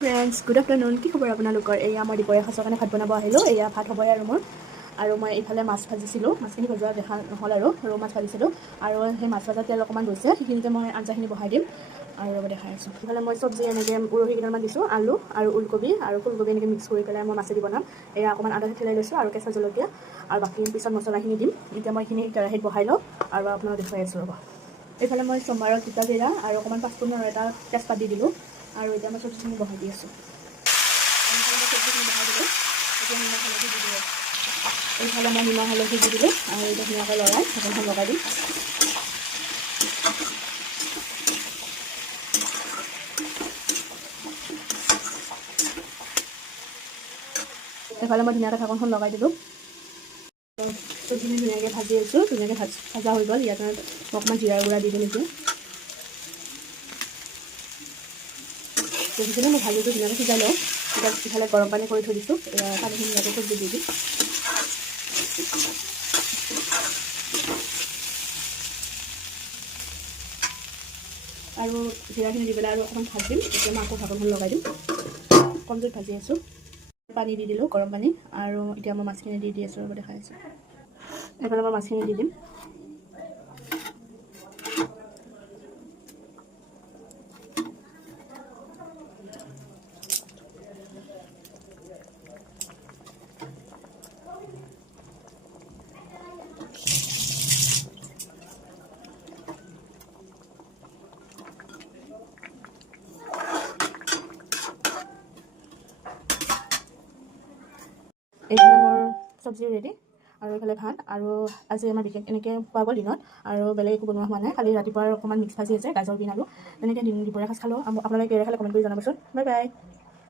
friends good afternoon কি খবৰ আপোনালোকৰ এয়া মই দুপৰীয়া সাঁজৰ কাৰণে ভাত বনাব আহিলোঁ এয়া ভাত হ'বই আৰু মই এইফালে মাছ ভাজিছিলোঁ মাছখিনি ভজোৱা দেখা নহ'ল আৰু ৰৌ মাছ ভাজিছিলোঁ আৰু সেই মাছ ভজা তেল অকণমান গৈছে সেইখিনিতে মই আঞ্জাখিনি বহাই দিম আৰু ৰ'ব দেখাই আছোঁ ইফালে মই চব্জি এনেকৈ উৰহি কেইটামান দিছোঁ আলু আৰু ওলকবি আৰু ফুলকবি এনেকৈ মিক্স কৰি পেলাই মই মাছেদি বনাম এয়া অকণমান আদা থেলাই লৈছোঁ আৰু কেঁচা জলকীয়া আৰু বাকী পিছত মছলাখিনি দিম এতিয়া মই এইখিনি কেৰাহীত বহাই লওঁ আৰু আপোনালোকক দেখুৱাই আছোঁ ৰ'ব এইফালে মই সোমবাৰৰ তিতা জিৰা আৰু অকণমান পাঁচফোৰণ আৰু এটা তেজপাত দি দিলোঁ আৰু এতিয়া মই চব্জিখিনি বহাই দি আছোঁ চব্জিখিনি বহাই দিলোঁ এতিয়া নিমখ হালধি দি দিলোঁ এইফালে মই নিমখ হালধি দি দিলোঁ আৰু এতিয়া ধুনীয়াকৈ লৰাই ঢাকনখন লগাই দিম এইফালে মই ধুনীয়াকৈ ঢাকনখন লগাই দিলোঁ চব্জিখিনি ধুনীয়াকৈ ভাজি আছোঁ ধুনীয়াকৈ ভাজা হৈ গ'ল ইয়াত মই অকণমান জিৰাৰ গুড়া দি দিম এতিয়া চব্জিখিনি মই ভাজিটো ধুনীয়াকৈ সিজাই লওঁ এতিয়া ইফালে গৰম পানী কৰি থৈ দিছোঁ পানীখিনি ইয়াতে চব্জি দি দিম আৰু জিৰাখিনি দি পেলাই আৰু অকণমান ভাজিম এতিয়া মই আকৌ ঢাকনখন লগাই দিম কম জুইত ভাজি আছোঁ পানী দি দিলোঁ গৰম পানী আৰু এতিয়া মই মাছখিনি দি আছোঁ আৰু দেখাই আছোঁ এইফালে মই মাছখিনি দি দিম এইফালে মোৰ চব্জি ৰেডি আৰু এইফালে ভাত আৰু আজি আমাৰ বিশেষ এনেকৈ খোৱা গ'ল দিনত আৰু বেলেগ একো বনোৱা হোৱা নাই খালি ৰাতিপুৱাৰ অকণমান মিক্স ভাজি আছে গাজৰ বিন আৰু তেনেকৈ দুপৰীয়া সাঁজ খালোঁ আপোনালোকে কেনেকৈ খালে কমেণ্ট কৰি জনাবচোন বাই বাই